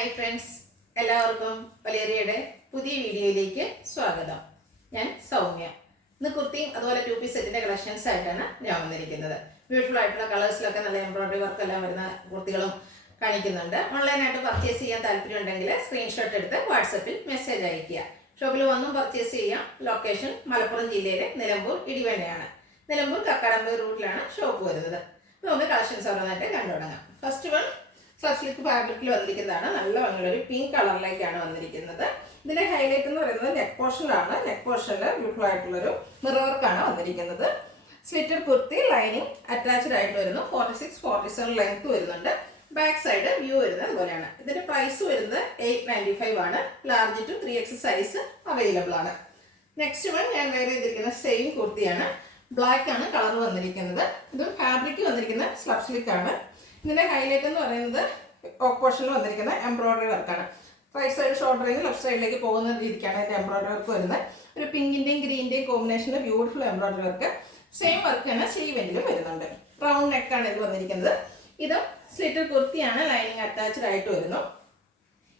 Hi friends, എല്ലാവർക്കും വലേറിയയുടെ പുതിയ വീഡിയോയിലേക്ക് സ്വാഗതം. ഞാൻ സൗമ്യ. ഇന്ന് കുർത്തിയും അതുപോലെ 2 പീസ് സെറ്റിൻ്റെ കളക്ഷൻസ് ആയിട്ടാണ് ഞാൻ വന്നിരിക്കുന്നത്. ബ്യൂട്ടിഫുൾ ആയിട്ടുള്ള കളേഴ്സിലൊക്കെ നല്ല എംബ്രോയിഡറി വർക്ക് എല്ലാം വരുന്ന കുർത്തികളും കാണിക്കുന്നുണ്ട്. ഓൺലൈനായിട്ട് പർച്ചേസ് ചെയ്യാൻ താല്പര്യം ഉണ്ടെങ്കിൽ സ്ക്രീൻഷോട്ട് എടുത്ത് വാട്സപ്പിൽ മെസ്സേജ് അയയ്ക്കുക. ഷോപ്പിൽ വന്നും പർച്ചേസ് ചെയ്യാം. ലൊക്കേഷൻ മലപ്പുറം ജില്ലയിലെ നിലമ്പൂർ ഇടിവണ്ണയാണ്. നിലമ്പൂർ കക്കാടമ്പൂർ റൂട്ടിലാണ് ഷോപ്പ് വരുന്നത്. നമുക്ക് കളക്ഷൻസ് ഓരോന്നായിട്ട് കണ്ടു തുടങ്ങാം. ഫസ്റ്റ് വൺ സിൽക്ക് ഫാബ്രിക്കിൽ വന്നിരിക്കുന്നതാണ്. നല്ല ഭംഗിയുള്ള ഒരു പിങ്ക് കളറിലേക്കാണ് വന്നിരിക്കുന്നത്. ഇതിന്റെ ഹൈലൈറ്റ് എന്ന് പറയുന്നത് നെക്ക് പോർഷനിലാണ്. നെക്ക് പോർഷനിൽ ബ്യൂട്ടിഫുൾ ആയിട്ടുള്ളൊരു മിറർ വർക്കാണ് വന്നിരിക്കുന്നത്. സ്ലിറ്റഡ് കുർത്തി, ലൈനിങ് അറ്റാച്ച്ഡ് ആയിട്ട് വരുന്നു. 46-47 ലെങ്ത് വരുന്നുണ്ട്. ബാക്ക് സൈഡ് വ്യൂ വരുന്നത് അതുപോലെയാണ്. ഇതിന്റെ പ്രൈസ് വരുന്നത് 895 ആണ്. Large to 3X size available ആണ്. നെക്സ്റ്റ് വൺ ഞാൻ വെയർ ചെയ്തിരിക്കുന്ന സെയിം കുർത്തിയാണ്. ബ്ലാക്ക് ആണ് കളർ വന്നിരിക്കുന്നത്. ഇതും ഫാബ്രിക് വന്നിരിക്കുന്ന സ്ലബ് സ്ലിക്ക് ആണ്. ഇതിന്റെ ഹൈലൈറ്റ് എന്ന് പറയുന്നത് ഓക്ക് പോർഷനിൽ വന്നിരിക്കുന്ന എംബ്രോയിഡറി വർക്കാണ്. റൈറ്റ് സൈഡ് ഷോൾഡറിങ് ലെഫ്റ്റ് സൈഡിലേക്ക് പോകുന്ന രീതിക്കാണ് ഇതിന്റെ എംബ്രോയിഡറി വർക്ക് വരുന്നത്. ഒരു പിങ്കിന്റെയും ഗ്രീനിന്റെയും കോമ്പിനേഷനിൽ beautiful embroidery work. Same work തന്നെ സ്ലീവ് എൻഡിലും വരുന്നുണ്ട്. റൗണ്ട് നെക്കാണ് ഇത് വന്നിരിക്കുന്നത്. ഇത് സ്ലിറ്റഡ് കുർത്തിയാണ്. ലൈനിങ് അറ്റാച്ച്ഡ് ആയിട്ട് വരുന്നു.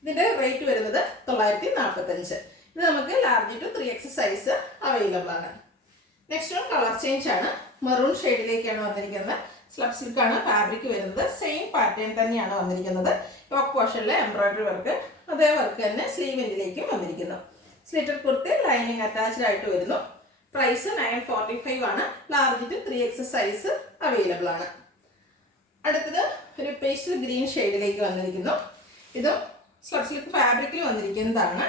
ഇതിന്റെ റേറ്റ് വരുന്നത് 945. ഇത് നമുക്ക് large to 3X size available ആണ്. നെക്സ്റ്റ് വൺ കളർ ചേഞ്ച് ആണ്. മെറൂൺ ഷെയ്ഡിലേക്കാണ് വന്നിരിക്കുന്നത്. സ്ലബ് സിൽക്ക് ആണ് ഫാബ്രിക് വരുന്നത്. സെയിം പാറ്റേൺ തന്നെയാണ് വന്നിരിക്കുന്നത്. യോക്ക് പോർഷനിലെ എംബ്രോയിഡറി വർക്ക് അതേ വർക്ക് തന്നെ സ്ലീവ് എൻഡിലേക്കും വന്നിരിക്കുന്നു. സ്ലിറ്റഡ് കുർത്തി, ലൈനിങ് അറ്റാച്ച്ഡ് ആയിട്ട് വരുന്നു. പ്രൈസ് 945 ആണ്. Large to 3X size available ആണ്. അടുത്തത് ഒരു പേസ്റ്റൽ ഗ്രീൻ ഷെയ്ഡിലേക്ക് വന്നിരിക്കുന്നു. ഇതും സ്ലബ് സിൽക്ക് ഫാബ്രിക്കിൽ വന്നിരിക്കുന്നതാണ്.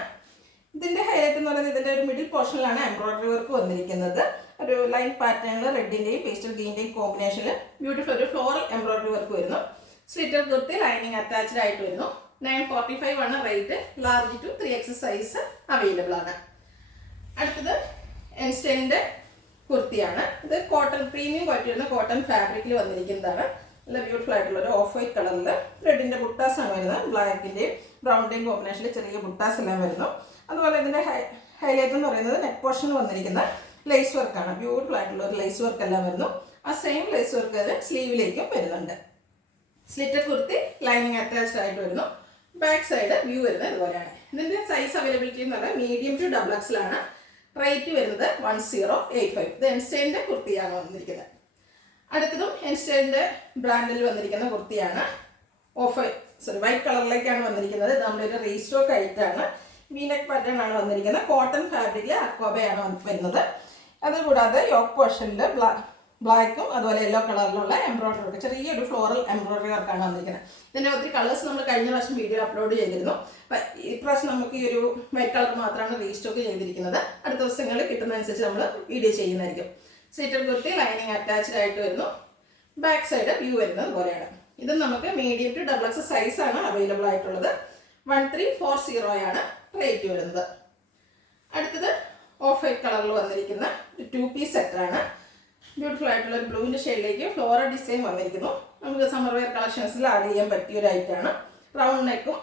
ഇതിന്റെ ഹൈലൈറ്റ് എന്ന് പറയുന്നത് ഇതിന്റെ ഒരു മിഡിൽ പോർഷനിലാണ് എംബ്രോയിഡറി വർക്ക് വന്നിരിക്കുന്നത്. ഒരു ലൈൻ പാറ്റേണിൽ റെഡിന്റെയും പേസ്റ്റൽ ഗ്രീന്റെയും കോമ്പിനേഷനിൽ ബ്യൂട്ടിഫുൾ ഒരു ഫ്ലോറൽ എംബ്രോയിഡറി വർക്ക് വരുന്നു. സ്ലിറ്റഡ് കുർത്തി, ലൈനിങ് അറ്റാച്ച്ഡ് ആയിട്ട് വരുന്നു. 945 ആണ് rate. Large to 3X size available ആണ്. അടുത്തത് എൻസ്റ്റൈലിന്റെ കുർത്തിയാണ്. ഇത് കോട്ടൺ പ്രീമിയം ക്വാളിറ്റി വരുന്ന കോട്ടൺ ഫാബ്രിക്കിൽ വന്നിരിക്കുന്നതാണ്. നല്ല ബ്യൂട്ടിഫുൾ ആയിട്ടുള്ള ഒരു ഓഫ് വൈറ്റ് കളറിൽ റെഡിന്റെ ബുട്ടാസ് ആണ് വരുന്നത്. ബ്ലാക്കിന്റെയും ബ്രൗണിന്റെയും കോമ്പിനേഷനിൽ ചെറിയ ബുട്ടാസ് എല്ലാം വരുന്നു. അതുപോലെ ഇതിന്റെ ഹൈലൈറ്റ് എന്ന് പറയുന്നത് നെക്ക് പോർഷനിൽ വന്നിരിക്കുന്ന ലേസ് വർക്കാണ്. ബ്യൂട്ടിഫുൾ ആയിട്ടുള്ള ഒരു ലേസ് വർക്ക് എല്ലാം വരുന്നു. ആ സെയിം ലേസ് വർക്ക് സ്ലീവിലേക്കും വരുന്നുണ്ട്. സ്ലിറ്റഡ് കുർത്തി, ലൈനിങ് അറ്റാച്ച്ഡ് ആയിട്ട് വരുന്നു. ബാക്ക് സൈഡ് വ്യൂ വരുന്നത് ഇതുപോലെയാണ്. ഇതിന്റെ സൈസ് അവൈലബിലിറ്റി എന്ന് പറഞ്ഞാൽ മീഡിയം ടു XXL ആണ്. റേറ്റ് വരുന്നത് 1085. ഇത് എൻസ്റ്റൈലിന്റെ കുർത്തിയാണ് വന്നിരിക്കുന്നത്. അടുത്തതും എൻസ്റ്റൈലിന്റെ ബ്രാൻഡിൽ വന്നിരിക്കുന്ന കുർത്തിയാണ്. വൈറ്റ് കളറിലേക്കാണ് വന്നിരിക്കുന്നത്. ഇത് നമ്മുടെ ഒരു റീസ്റ്റോക്ക് ആയിട്ടാണ്. വീനെക്ക് പാറ്റേൺ ആണ് വന്നിരിക്കുന്നത്. കോട്ടൺ ഫാബ്രിക്കിൽ അക്കോബയാണ് വരുന്നത്. അതുകൂടാതെ യോക്ക് പോർഷനിൽ ബ്ലാക്കും അതുപോലെ യെല്ലോ കളറിലുള്ള എംബ്രോയിഡറി വർക്ക്, ചെറിയൊരു ഫ്ലോറൽ എംബ്രോയിഡറി വർക്കാണ് വന്നിരിക്കുന്നത്. ഇതിൻ്റെ ഒത്തിരി കളേഴ്സ് നമ്മൾ കഴിഞ്ഞ പ്രാവശ്യം വീഡിയോ അപ്ലോഡ് ചെയ്തിരുന്നു. ഇപ്രാവശ്യം നമുക്ക് ഈ ഒരു വൈറ്റ് കളർ മാത്രമാണ് റീസ്റ്റോക്ക് ചെയ്തിരിക്കുന്നത്. അടുത്ത ദിവസങ്ങളിൽ കിട്ടുന്നതനുസരിച്ച് നമ്മൾ വീഡിയോ ചെയ്യുന്നതായിരിക്കും. സ്ലിറ്റഡ് കുർത്തി, ലൈനിങ് അറ്റാച്ച്ഡ് ആയിട്ട് വരുന്നു. ബാക്ക് സൈഡ് വ്യൂ വരുന്നത് പോലെയാണ്. ഇത് നമുക്ക് മീഡിയം ടു XXL സൈസാണ് അവൈലബിൾ ആയിട്ടുള്ളത്. 1340 ആണ് റേറ്റ് വരുന്നത്. അടുത്തത് ഓഫ് വൈറ്റ് കളറിൽ വന്നിരിക്കുന്ന 2 പീസ് സെറ്റാണ്. ബ്യൂട്ടിഫുൾ ആയിട്ടുള്ള ഒരു ബ്ലൂവിൻ്റെ ഷെയ്ഡിലേക്ക് ഫ്ലോറൽ ഡിസൈൻ വന്നിരിക്കുന്നു. നമുക്ക് സമ്മർ വെയർ കളക്ഷൻസിൽ ആഡ് ചെയ്യാൻ പറ്റിയ ഒരു ഐറ്റാണ്. റൗണ്ട് നെക്കും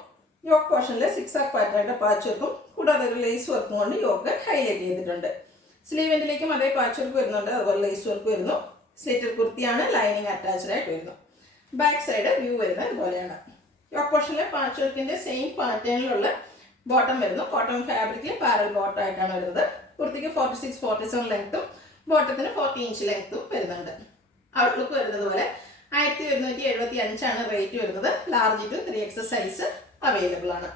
യോക്ക് പോർഷനിൽ 6 ആർക്ക് പാറ്റേണിൻ്റെ പാച്ച് വർക്കും കൂടാതെ ഒരു ലേസ് വർക്കും കൊണ്ട് യോക്ക് ഹൈലൈറ്റ് ചെയ്തിട്ടുണ്ട്. സ്ലീവ് എൻഡിലേക്കും അതേ പാച്ച് വർക്ക് വരുന്നുണ്ട്. അതുപോലെ ലേസ് വർക്ക് വരുന്നു. സ്ലിറ്റഡ് കുർത്തിയാണ്. ലൈനിങ് അറ്റാച്ച്ഡ് ആയിട്ട് വരുന്നു. ബാക്ക് സൈഡ് വ്യൂ വരുന്നത് ഇതുപോലെയാണ്. യോക്ക് പോർഷനിലെ പാച്ച് വർക്കിൻ്റെ സെയിം പാറ്റേണിലുള്ള ബോട്ടം വരുന്നു. കോട്ടൺ ഫാബ്രിക്കിൽ പാരൽ ബോട്ടം ആയിട്ടാണ് വരുന്നത്. കുർത്തിക്ക് 46-47 ലെങ്ത്തും ബോട്ടത്തിന് 40 ഇഞ്ച് ലെങ്ത്തും വരുന്നുണ്ട്. ഔട്ട്ലുക്ക് വരുന്നത് പോലെ 1175 ആണ് റേറ്റ് വരുന്നത്. Large to 3X size available ആണ്.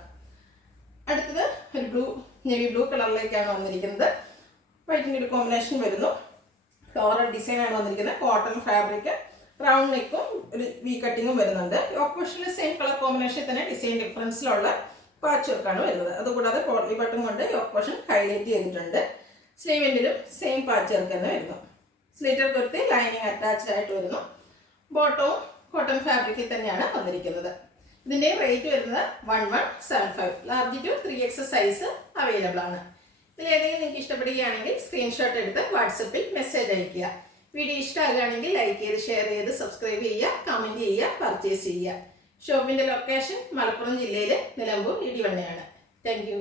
അടുത്തത് ഒരു നേവി ബ്ലൂ കളറിലേക്കാണ് വന്നിരിക്കുന്നത്. വൈറ്റിൻ്റെ ഒരു കോമ്പിനേഷൻ വരുന്നു. ഫ്ലോറൽ ഡിസൈൻ ആണ് വന്നിരിക്കുന്നത്. കോട്ടൺ ഫാബ്രിക്, റൗണ്ട് നെക്കും ഒരു വി കട്ടിങ്ങും വരുന്നുണ്ട്. യോക്ക് പോർഷനിൽ സെയിം കളർ കോമ്പിനേഷൻ തന്നെ ഡിസൈൻ ഡിഫറൻസിലുള്ള പാച്ച് വർക്കാണ് വരുന്നത്. അതുകൂടാതെ പോട്ട്ലി ബട്ടൺ കൊണ്ട് യോക്ക് പോർഷൻ ഹൈലൈറ്റ് ചെയ്തിട്ടുണ്ട്. സ്ലീവ് എൻഡിലും സെയിം പാച്ച് വർക്ക് തന്നെ വരുന്നു. സ്ലിറ്റഡ് കുർത്തി, ലൈനിങ് അറ്റാച്ച്ഡ് ആയിട്ട് വരുന്നു. ബോട്ടവും കോട്ടൺ ഫാബ്രിക്കിൽ തന്നെയാണ് വന്നിരിക്കുന്നത്. ഇതിൻ്റെ റേറ്റ് വരുന്നത് 1175. Large to 3X size available ആണ്. ഇതിലേതെങ്കിലും നിങ്ങൾക്ക് ഇഷ്ടപ്പെടുകയാണെങ്കിൽ സ്ക്രീൻഷോട്ട് എടുത്ത് വാട്സപ്പിൽ മെസ്സേജ് അയയ്ക്കുക. വീഡിയോ ഇഷ്ടമാകുകയാണെങ്കിൽ ലൈക്ക് ചെയ്ത്, ഷെയർ ചെയ്ത്, സബ്സ്ക്രൈബ് ചെയ്യുക, കമൻറ്റ് ചെയ്യുക, പർച്ചേസ് ചെയ്യുക. ഷോപ്പിൻ്റെ ലൊക്കേഷൻ മലപ്പുറം ജില്ലയിലെ നിലമ്പൂർ ഇടിവണ്ണയാണ്. Thank you.